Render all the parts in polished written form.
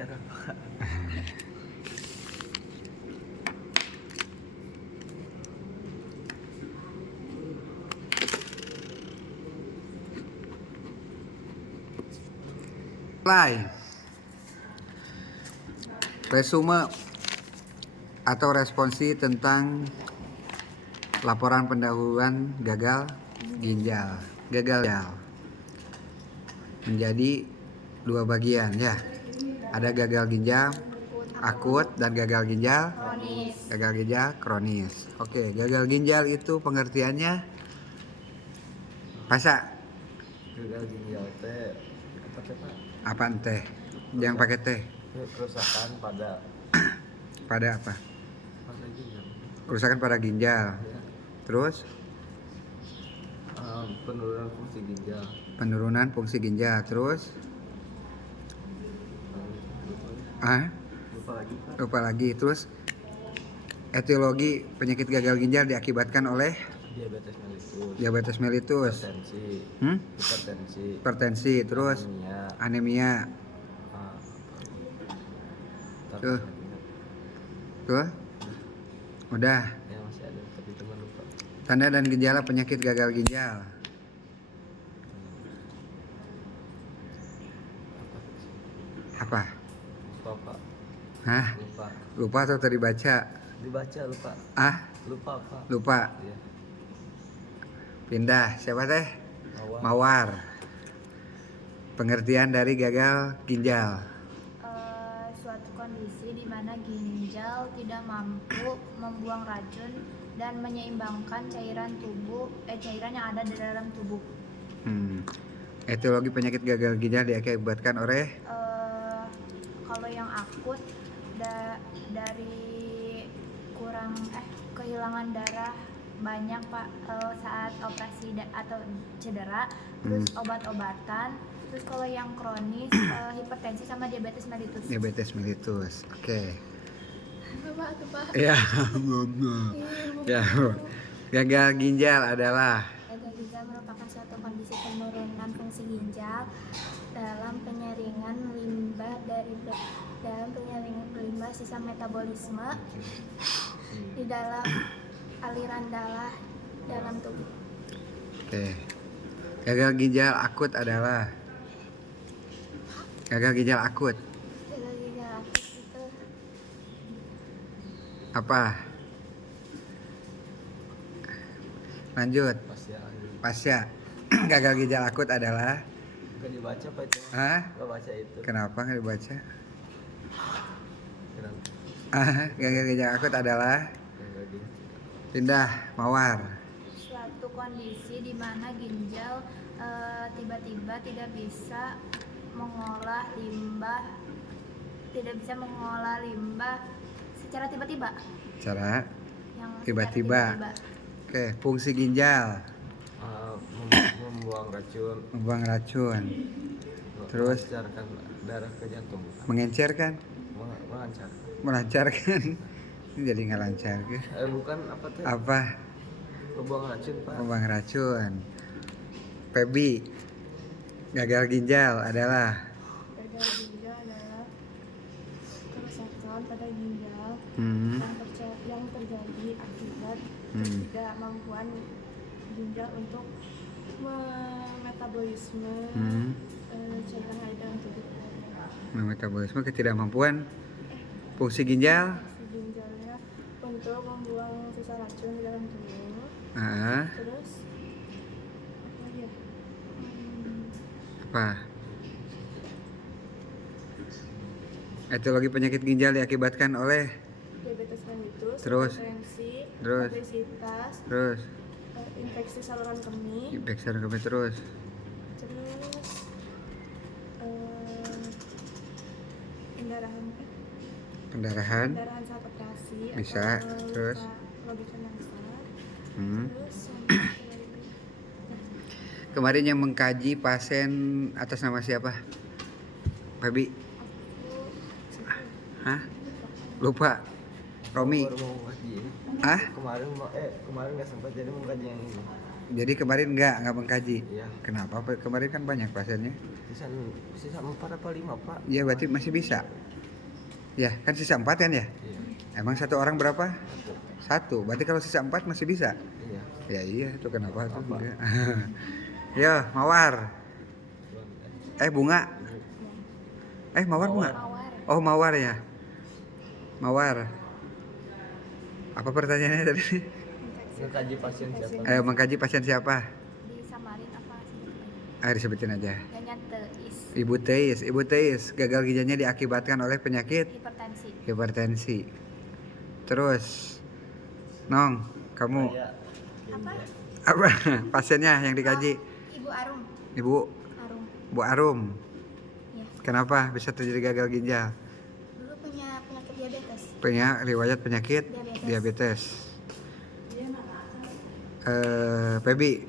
Heran, Pak. Mulai. Resume atau responsi tentang laporan pendahuluan gagal ginjal. Gagal ginjal menjadi dua bagian ya. Ada gagal ginjal akut dan gagal ginjal kronis. Gagal ginjal kronis. Oke, gagal ginjal itu pengertiannya Pasa. Gagal ginjal teh apa teh, Pak? Apaan teh? Yang pakai teh. Kerusakan pada Apa? ginjal. Kerusakan pada ginjal. Ya. Terus Penurunan fungsi ginjal. penurunan fungsi ginjal. Terus Lupa lagi, Pak. lupa lagi. Terus etiologi penyakit gagal ginjal diakibatkan oleh Diabetes mellitus. diabetes mellitus, Hipertensi. Hipertensi. hipertensi, terus anemia. Tuh. Tuh. Udah. Ya masih ada tapi cuma lupa. Tanda dan gejala penyakit gagal ginjal. Apa? Lupa, Pak. Hah? Lupa. Lupa atau tadi baca? Dibaca lupa. Lupa, Pak. Lupa. Iya. Pindah. Siapa teh? Mawar. Pengertian dari gagal ginjal. Suatu kondisi di mana ginjal tidak mampu membuang racun dan menyeimbangkan cairan yang ada di dalam tubuh. Etiologi penyakit gagal ginjal diakibatkan oleh Kalau yang akut dari kehilangan darah banyak, Pak, saat operasi atau cedera, terus obat-obatan. Terus kalau yang kronis hipertensi sama diabetes mellitus. diabetes mellitus. Oke. Bapak tuh, Pak. Ya. Ya. Gagal ginjal adalah Gagal ginjal merupakan suatu kondisi penurunan fungsi ginjal dalam penyaringan limbah sisa metabolisme di dalam aliran darah dalam tubuh. Oke. Gagal ginjal akut adalah gagal ginjal akut. Gagal ginjal akut itu Apa? Lanjut. Pasca. Gagal ginjal akut adalah Gak dibaca, Pak, itu. Hah? Gak baca itu. Kenapa nggak dibaca? Kenapa? Gagal ginjal akut adalah Gagal ginjal. pindah Mawar. suatu kondisi di mana ginjal tiba-tiba tidak bisa mengolah limbah secara tiba-tiba. Cara Yang tiba-tiba. Oke, fungsi ginjal Membuang racun. membuang racun. Terus Melancarkan darah ke jantung. mengencerkan, melancarkan. Ini jadi nggak lancar ke? Bukan apa teh? Apa? Membuang racun, Pak. Membuang racun. Pebi. Gagal ginjal adalah Gagal ginjal adalah kerusakan pada ginjal yang terjadi akibat ketidakmampuan ginjal untuk memetabolisme cairan air dalam tubuh. metabolisme, ketidakmampuan fungsi ginjal. Ginjalnya untuk membuang sisa racun di dalam tubuh. Terus apa lagi ya? Apa? Etiologi penyakit ginjal diakibatkan oleh Diabetes mellitus, Terus? hipertensi, Terus? obesitas, terus infeksi saluran kemih, infeksi kemih, terus terus pendarahan pendarahan saat operasi bisa, atau terus? robekan yang besar. Hmm. Terus Kemarin yang mengkaji pasien atas nama siapa? Babi? Hah? Lupa. Romi? Baru mau kaji ini. Kemarin nggak sempat, jadi mau kaji yang ini. Jadi kemarin nggak mengkaji? Iya. Kenapa? Kemarin kan banyak pasiennya. Sisa 4 apa 5, Pak? Iya, berarti masih bisa. Ya, kan sisa 4 kan ya? Iya. Emang satu orang berapa? Satu. 1. Berarti kalau sisa 4 masih bisa? Iya. Ya iya, itu kenapa tuh? Apa? Enggak. Yo, mawar. Bunga. Mawar bunga. Mawar. Oh, mawar ya. Mawar. Apa pertanyaannya tadi? Ngekaji pasien siapa? Mengkaji pasien siapa? Di Samarin apa sih? Disebutin aja. Nyonya Teis. Ibu Teis, gagal ginjalnya diakibatkan oleh penyakit Hipertensi. hipertensi. Terus, Nong, kamu Saya Apa? apa pasiennya yang dikaji? Ibu Arum. Ibu Arum. Bu Arum. Ya. Kenapa bisa terjadi gagal ginjal? Dulu punya penyakit diabetes. Punya riwayat penyakit diabetes. Pebi,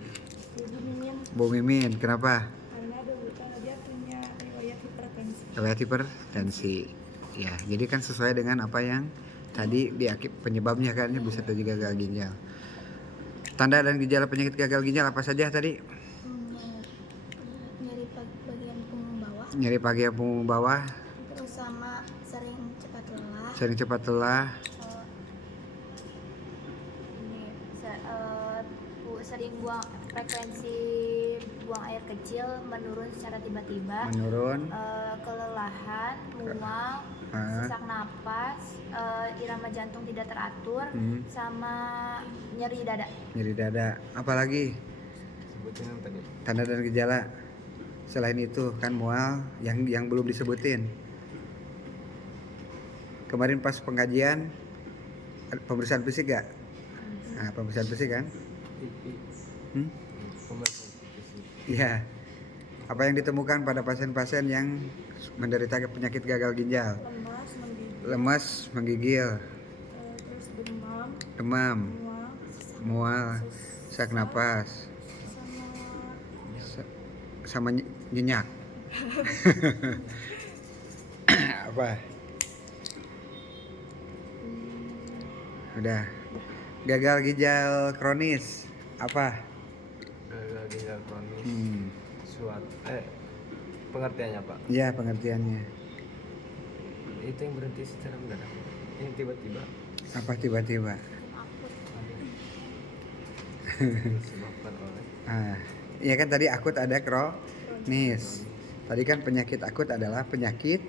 Bu Mimin, kenapa? Karena dulu kan dia punya riwayat hipertensi. Riwayat hipertensi. Ya, jadi kan sesuai dengan apa yang tadi penyebabnya kan bisa terjadi gagal ginjal. Tanda dan gejala penyakit gagal ginjal apa saja tadi? Nyeri bagian punggung bawah. Nyeri bagian punggung bawah, Terus sama sering cepat lelah. sering cepat lelah, Sering frekuensi buang air kecil menurun secara tiba-tiba. menurun, Kelelahan, mual, sesak napas, irama jantung tidak teratur, sama nyeri dada. nyeri dada. Apalagi sebutin yang tadi. tanda dan gejala selain itu kan mual yang belum disebutin. Kemarin pas pengkajian pemeriksaan fisik gak? Nah, pemeriksaan fisik kan? Pemeriksaan fisik. Iya. Apa yang ditemukan pada pasien-pasien yang menderita penyakit gagal ginjal? Lemas, Lemas, menggigil, menggigil, terus demam, demam, mual, mual, sesak napas, sama nyenyak. Apa? Udah. Gagal ginjal kronis apa? Gagal ginjal kronis. Pengertiannya Pak. Iya, pengertiannya. Itu yang berhenti secara mendadak. Yang tiba-tiba Apa tiba-tiba? disebabkan oleh Iya kan tadi akut ada kronis. Tadi kan penyakit akut adalah penyakit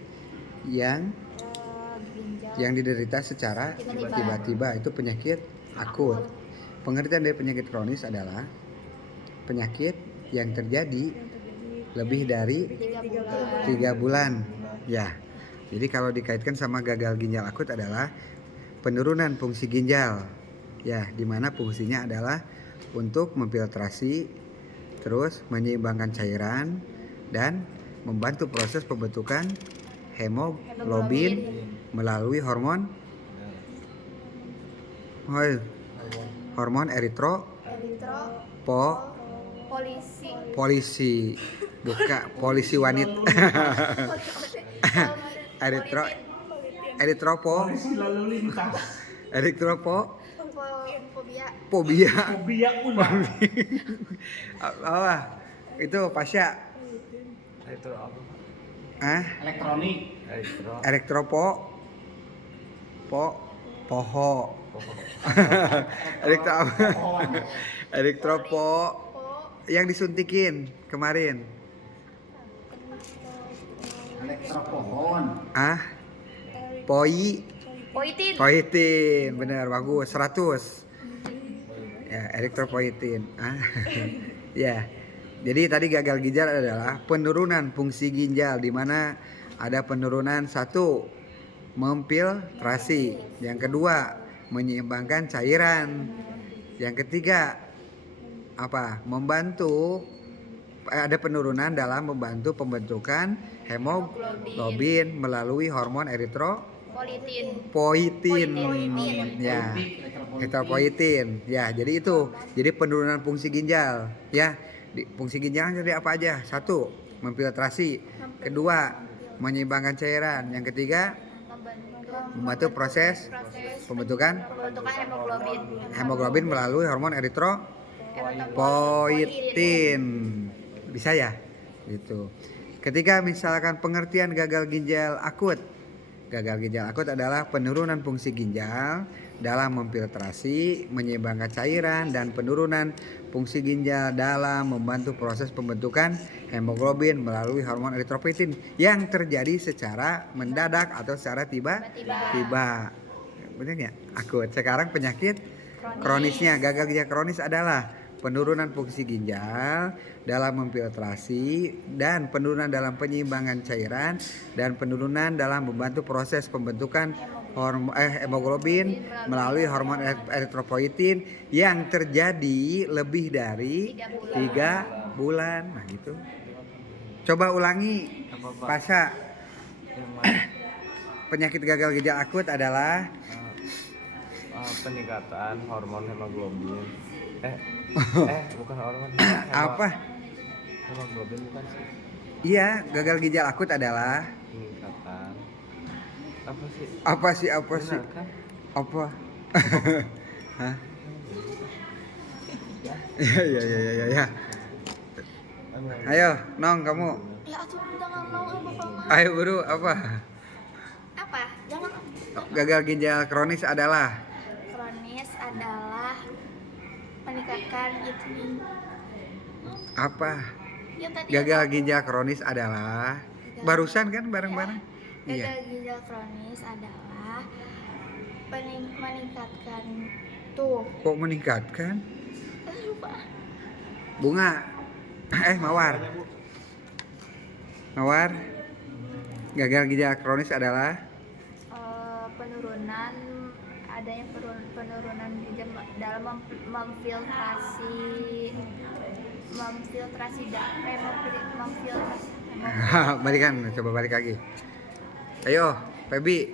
yang diderita secara tiba-tiba, itu penyakit akut. Pengertian dari penyakit kronis adalah penyakit yang terjadi lebih dari 3 bulan. Ya. Jadi kalau dikaitkan sama gagal ginjal akut adalah penurunan fungsi ginjal. Ya, di mana fungsinya adalah untuk memfiltrasi, terus menyeimbangkan cairan dan membantu proses pembentukan hemoglobin melalui hormon polisi, bukan polisi wanita. Fobia. Itu Pasya. itu apa? Poho. Elektropo yang disuntikin kemarin. Poitin, benar, bagus, 100. Ya, elektropoietin. Ya. Jadi tadi gagal ginjal adalah penurunan fungsi ginjal, di mana ada penurunan 1, memfiltrasi, yang kedua menyeimbangkan cairan, yang ketiga membantu, ada penurunan dalam membantu pembentukan hemoglobin melalui hormon eritropoietin. Ya, eritropoietin. Ya, jadi itu. Jadi penurunan fungsi ginjal, ya. Fungsi ginjal jadi apa aja? 1, memfiltrasi. Kedua, menyeimbangkan cairan. Yang ketiga, membantu proses pembentukan hemoglobin melalui hormon eritropoietin. Bisa ya? Gitu. Ketika misalkan pengertian gagal ginjal akut, Gagal ginjal akut adalah penurunan fungsi ginjal dalam memfiltrasi, menyeimbangkan cairan, dan penurunan fungsi ginjal dalam membantu proses pembentukan hemoglobin melalui hormon eritropoietin yang terjadi secara mendadak atau secara tiba-tiba. Benar ya? Akut. Sekarang penyakit kronisnya. Gagal ginjal kronis adalah penurunan fungsi ginjal dalam memfiltrasi dan penurunan dalam penyeimbangan cairan dan penurunan dalam membantu proses pembentukan hemoglobin melalui hormon eritropoietin yang terjadi lebih dari 3 bulan. Nah gitu. Coba ulangi, Pasha. Yang mana? Penyakit gagal ginjal akut adalah Peningkatan hormon hemoglobin. Bukan hormon. apa? Hemoglobin bukan sih. Iya, gagal ginjal akut adalah Peningkatan. Apa sih? apa sih? Benar kan? Apa? Hah? Ya. Ayo, Nong kamu. Ya atuh jangan mau bapak mah. Ayo buru apa? Apa? Jangan. Gagal ginjal kronis adalah Kronis adalah meningkatkan itu. apa? Ya tadi. Gagal ginjal kronis adalah barusan kan bareng-bareng? Iya. Gagal ginjal kronis adalah meningkatkan tuh. Kok meningkatkan? Lupa. Bunga. Mawar. Mawar. Gagal ginjal kronis adalah Penurunan adanya penurunan ginjal dalam memfiltrasi balikan, coba balik lagi. Ayo, Febi.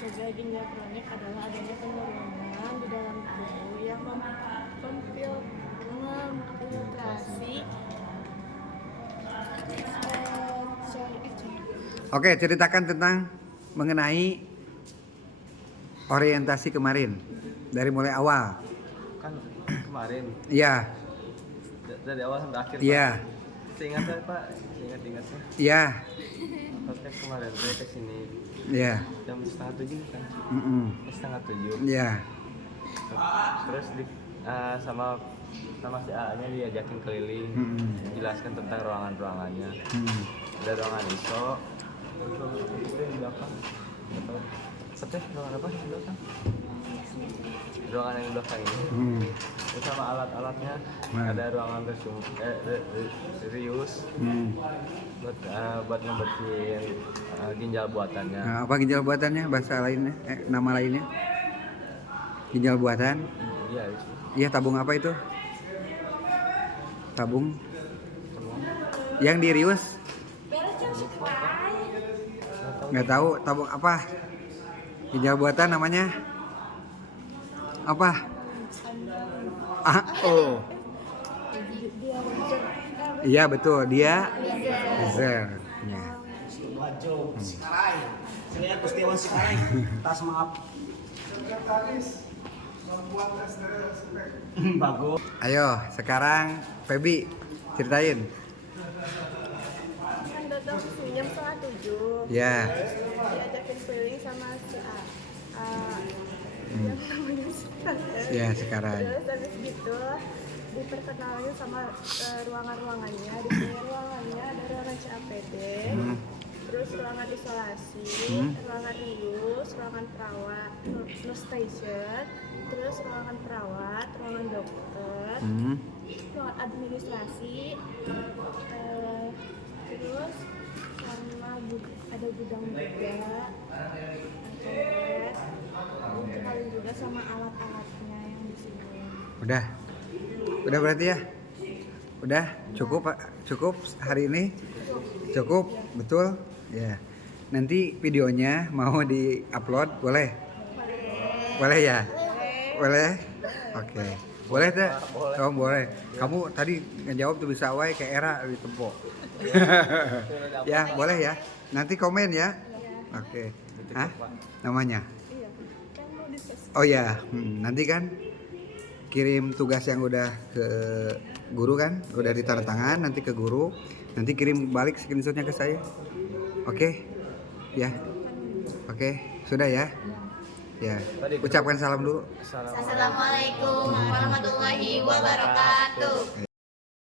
Gagal ginjal kronik adalah adanya penurunan di dalam tubuh yang memfiltrasi Oke, ceritakan tentang mengenai orientasi kemarin dari mulai awal. Kan kemarin Iya, dari awal sampai akhir. iya, Pak. Seingat saya Pak, ingat-ingatnya. iya, Podcast kemarin saya ke sini iya, jam 6:30 kan. 6:30. iya, Terus sama si A-nya diajakin keliling, jelaskan tentang ruangan-ruangannya. Ada ruangan ISO, ruangan apa itu yang di belakang? Atau ruangan apa yang di belakang? Ruangan yang di belakang ini. Terus sama alat-alatnya, ada ruangan Rius buat ngebersihin ginjal buatannya. Nah, apa ginjal buatannya? Bahasa lainnya, nama lainnya? Ginjal buatan? Iya, Rius. Iya, tabung apa itu? Tabung? Yang dirius? Nggak tahu tabung apa? Ginjal buatan namanya apa? Oh. Iya betul, dia Zer. Ya. Saya Gustiawan Sikarai, tas maaf. Bagus. Ayo, sekarang Febi ceritain. kan datang sini jam 6:30. Ya. Diajakin keliling sama si A. Yang namanya sekarang. Ya, sekarang. Terus habis gitu diperkenalkan sama ruangan-ruangannya. Di sini ruangannya ada ruangan CAPD, terus ruangan isolasi, ruangan rius, ruangan perawat, nurse station, terus ruangan perawat, ruangan dokter, ruangan administrasi, terus sama ada gudang juga, kenalin juga sama alat-alatnya yang di sini. Udah berarti ya? Udah cukup Pak? Cukup hari ini? Cukup, betul? Ya. Nanti videonya mau di-upload boleh? Boleh ya? Boleh? Oke. Boleh teh? Oh, boleh. Kamu tadi ngejawab tuh bisa wae kayak era di Tempo. Ya, boleh ya. Nanti komen ya. Oke. Hah? Namanya? Iya, kan mau dites. Oh ya, nanti kan kirim tugas yang udah ke guru kan, udah ditandatangan nanti ke guru, nanti kirim balik screenshotnya ke saya. Oke? Ya. Oke, sudah ya? Ya. Tadi Ucapkan salam dulu. Assalamualaikum. Assalamualaikum warahmatullahi wabarakatuh.